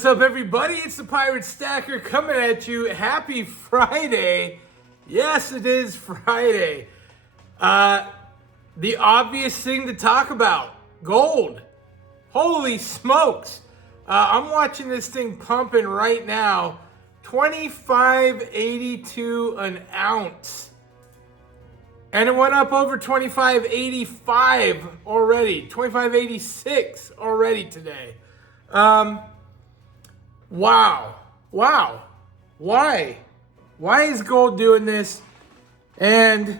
What's up, everybody? It's the Pirate Stacker coming at you. Happy Friday. Yes, it is Friday. The obvious thing to talk about, gold. Holy smokes. I'm watching this thing pumping right now. $25.82 an ounce. And it went up over $25.85 already. $25.86 already today. Wow. Why? Why is gold doing this? And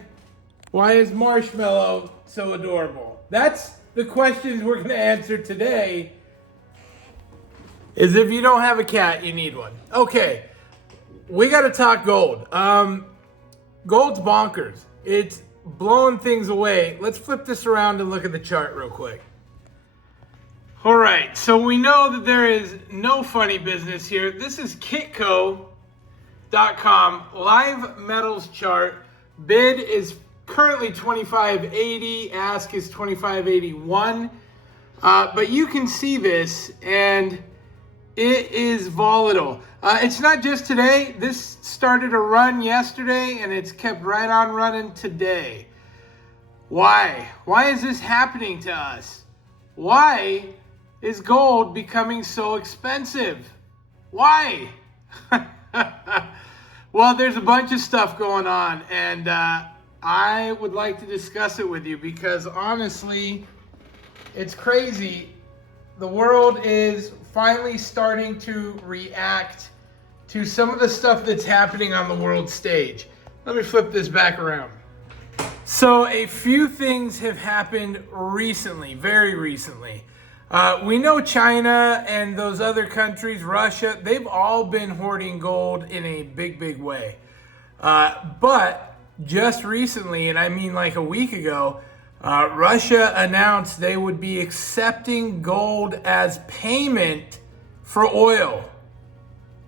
why is Marshmallow so adorable? That's the questions we're going to answer today. Is if you don't have a cat, you need one. Okay, we got to talk gold. Gold's bonkers. It's blowing things away. Let's flip this around and look at the chart real quick. All right, so we know that there is no funny business here. This is Kitco.com live metals chart. Bid is currently $25.80. Ask is $25.81. But you can see this, and it is volatile. It's not just today. This started a run yesterday, and it's kept right on running today. Why? Why is this happening to us? Why is gold becoming so expensive? Why? Well, there's a bunch of stuff going on, and I would like to discuss it with you because honestly, it's crazy. The world is finally starting to react to some of the stuff that's happening on the world stage. Let me flip this back around. So a few things have happened recently, very recently. We know China and those other countries, Russia, they've all been hoarding gold in a big way. But just recently, and I mean like a week ago, Russia announced they would be accepting gold as payment for oil,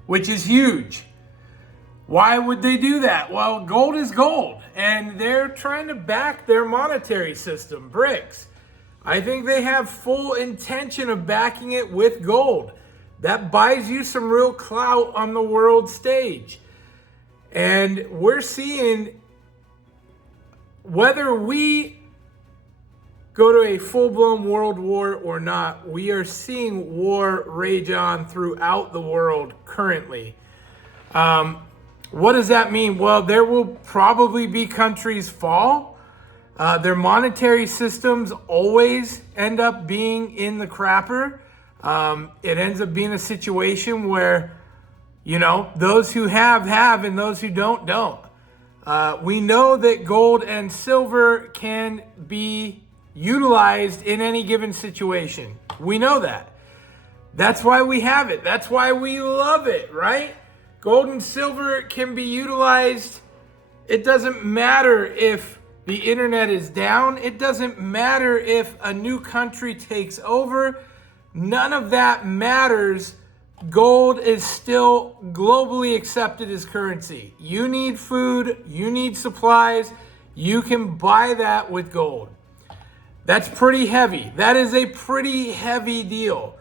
which is huge. Why would they do that? Well, gold is gold, and they're trying to back their monetary system, BRICS. I think they have full intention of backing it with gold. That buys you some real clout on the world stage. And we're seeing, whether we go to a full-blown world war or not, we are seeing war rage on throughout the world currently. What does that mean? Well, there will probably be countries fall. Their monetary systems always end up being in the crapper. It ends up being a situation where, you know, those who have, and those who don't. We know that gold and silver can be utilized in any given situation. We know that. That's why we have it. That's why we love it, right? Gold and silver can be utilized. It doesn't matter if the internet is down. It doesn't matter if a new country takes over. None of that matters. Gold is still globally accepted as currency. You need food, you need supplies, you can buy that with gold. That's pretty heavy. That is a pretty heavy deal.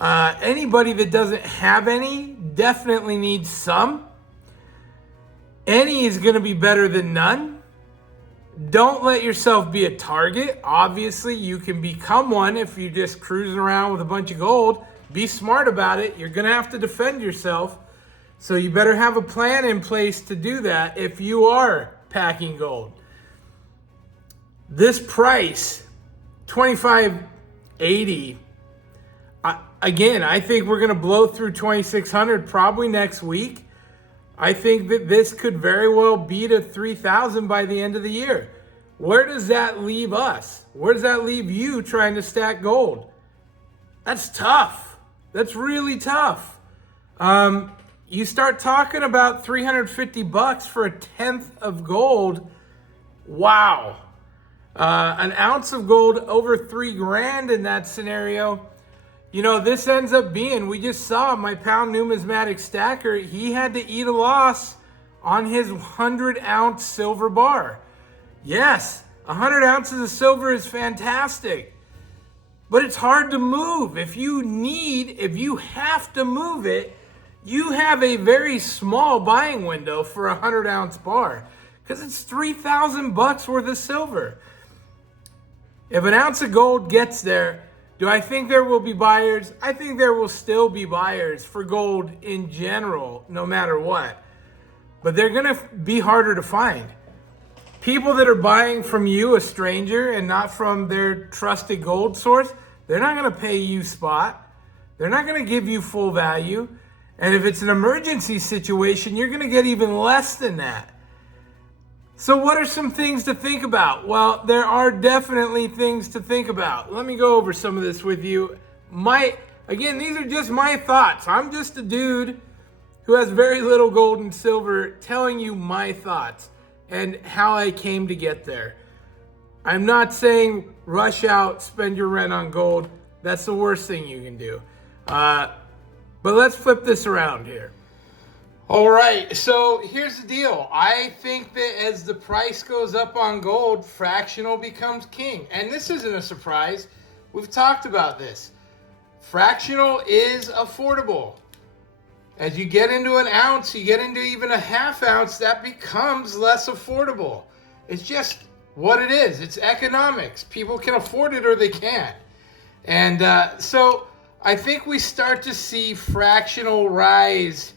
Anybody that doesn't have any definitely needs some. Any is going to be better than none. Don't let yourself be a target. Obviously, you can become one if you're just cruising around with a bunch of gold. Be smart about it. You're going to have to defend yourself. So you better have a plan in place to do that if you are packing gold. This price, $25.80. Again, I think we're going to blow through 2,600 probably next week. I think that this could very well be to 3,000 by the end of the year. Where does that leave us? Where does that leave you trying to stack gold? That's tough. That's really tough. You start talking about $350 for a tenth of gold. Wow. An ounce of gold over $3,000 in that scenario. You know, this ends up being, we just saw my pound numismatic stacker, he had to eat a loss on his 100-ounce silver bar. Yes, 100 ounces of silver is fantastic. but it's hard to move. If you have to move it, you have a very small buying window for a 100-ounce bar because it's $3,000 worth of silver. If an ounce of gold gets there, do I think there will be buyers? I think there will still be buyers for gold in general, no matter what. But they're going to be harder to find. People that are buying from you, a stranger, and not from their trusted gold source, they're not going to pay you spot. They're not going to give you full value. And if it's an emergency situation, you're going to get even less than that. So what are some things to think about? Well, there are definitely things to think about. Let me go over some of this with you. Again, these are just my thoughts. I'm just a dude who has very little gold and silver telling you my thoughts and how I came to get there. I'm not saying rush out, spend your rent on gold. That's the worst thing you can do. But let's flip this around here. All right, so here's the deal. I think that as the price goes up on gold, fractional becomes king. And this isn't a surprise. We've talked about this. Fractional is affordable. As you get into an ounce, you get into even a half ounce, that becomes less affordable. It's just what it is. It's economics. People can afford it or they can't. And so I think we start to see fractional rise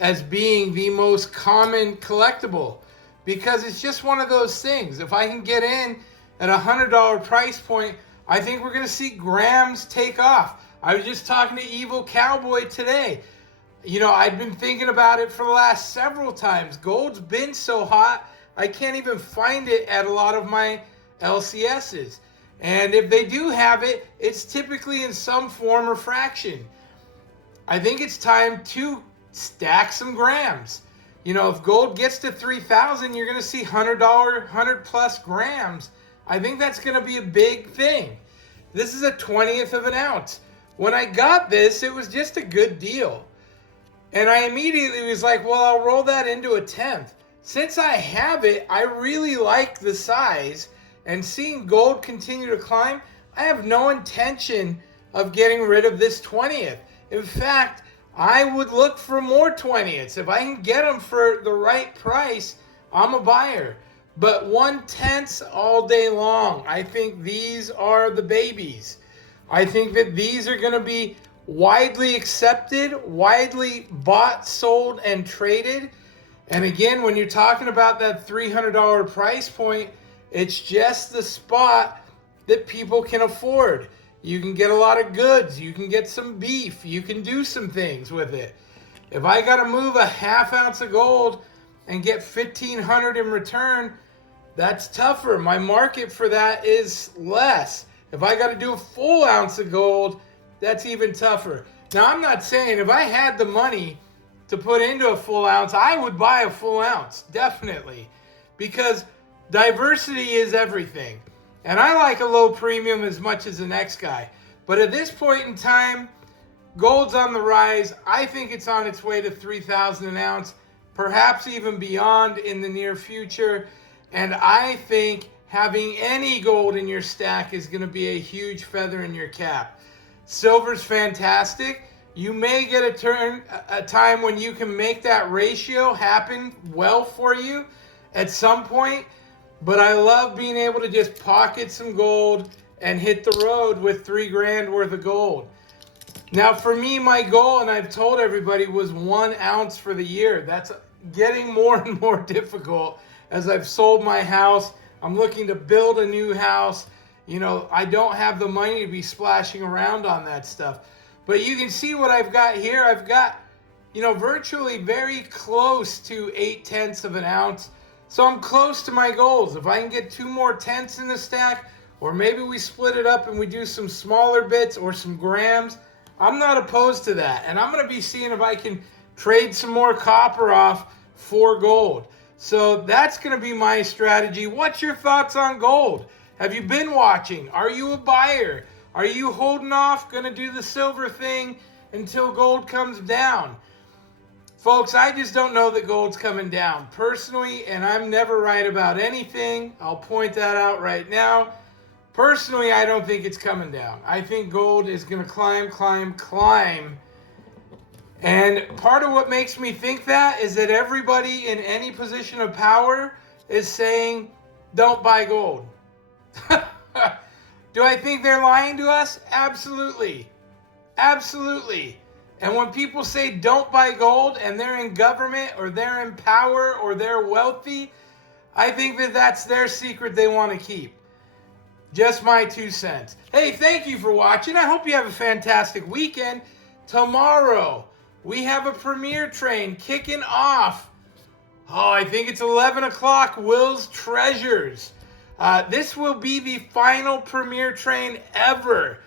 as being the most common collectible because it's just one of those things. If I can get in at $100 price point, I think we're going to see grams take off. I was just talking to Evil Cowboy today. You know, I've been thinking about it for the last several times. Gold's been so hot, I can't even find it at a lot of my LCSs. And if they do have it, it's typically in some form or fraction. I think it's time to stack some grams. You know, if gold gets to 3,000, you're going to see $100, 100 plus grams. I think that's going to be a big thing. This is a 20th of an ounce. When I got this, it was just a good deal. And I immediately was like, well, I'll roll that into a 10th. Since I have it, I really like the size. And seeing gold continue to climb, I have no intention of getting rid of this 20th. In fact, I would look for more 20ths. If I can get them for the right price, I'm a buyer. But 1/10 all day long. I think these are the babies. I think that these are going to be widely accepted, widely bought, sold, and traded. And again, when you're talking about that $300 price point, it's just the spot that people can afford. You can get a lot of goods. You can get some beef. You can do some things with it. If I got to move a half ounce of gold and get $1,500 in return, that's tougher. My market for that is less. If I got to do a full ounce of gold, that's even tougher. Now, I'm not saying if I had the money to put into a full ounce, I would buy a full ounce, definitely, because diversity is everything. And I like a low premium as much as the next guy. But at this point in time, gold's on the rise. I think it's on its way to 3,000 an ounce, perhaps even beyond in the near future. And I think having any gold in your stack is going to be a huge feather in your cap. Silver's fantastic. You may get a time when you can make that ratio happen well for you at some point. But I love being able to just pocket some gold and hit the road with $3,000 worth of gold. Now, for me, my goal, and I've told everybody, was 1 ounce for the year. That's getting more and more difficult as I've sold my house. I'm looking to build a new house. You know, I don't have the money to be splashing around on that stuff. But you can see what I've got here. I've got, you know, virtually very close to 8/10 of an ounce. So I'm close to my goals. If I can get 2 more tenths in the stack, or maybe we split it up and we do some smaller bits or some grams, I'm not opposed to that. And I'm going to be seeing if I can trade some more copper off for gold. So that's going to be my strategy. What's your thoughts on gold? Have you been watching? Are you a buyer? Are you holding off, going to do the silver thing until gold comes down? Folks, I just don't know that gold's coming down personally, and I'm never right about anything. I'll point that out right now. Personally, I don't think it's coming down. I think gold is going to climb, climb, climb. And part of what makes me think that is that everybody in any position of power is saying, don't buy gold. Do I think they're lying to us? Absolutely. Absolutely. And when people say don't buy gold and they're in government or they're in power or they're wealthy, I think that that's their secret they want to keep. Just my 2 cents. Hey, thank you for watching. I hope you have a fantastic weekend. Tomorrow, we have a premiere train kicking off. Oh, I think it's 11 o'clock, Will's Treasures. This will be the final premiere train ever.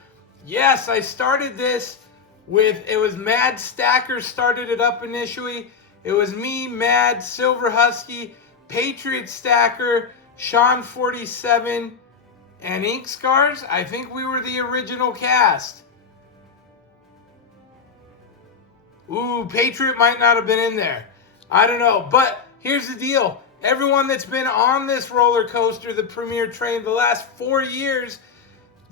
Yes, I started this with, it was Mad Stacker started it up initially. It was me, Mad, Silver Husky, Patriot Stacker, Sean 47, and Ink Scars. I think we were the original cast. Ooh, Patriot might not have been in there. I don't know, but here's the deal. Everyone that's been on this roller coaster, the premiere train, the last 4 years,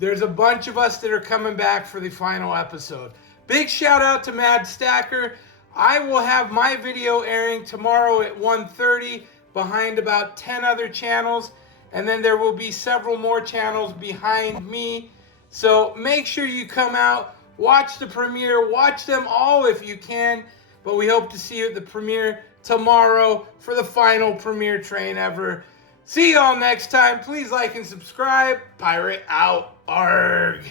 there's a bunch of us that are coming back for the final episode. Big shout out to Mad Stacker. I will have my video airing tomorrow at 1:30 behind about 10 other channels. And then there will be several more channels behind me. So make sure you come out, watch the premiere, watch them all if you can. But we hope to see you at the premiere tomorrow for the final premiere train ever. See y'all next time. Please like and subscribe. Pirate out. Arg.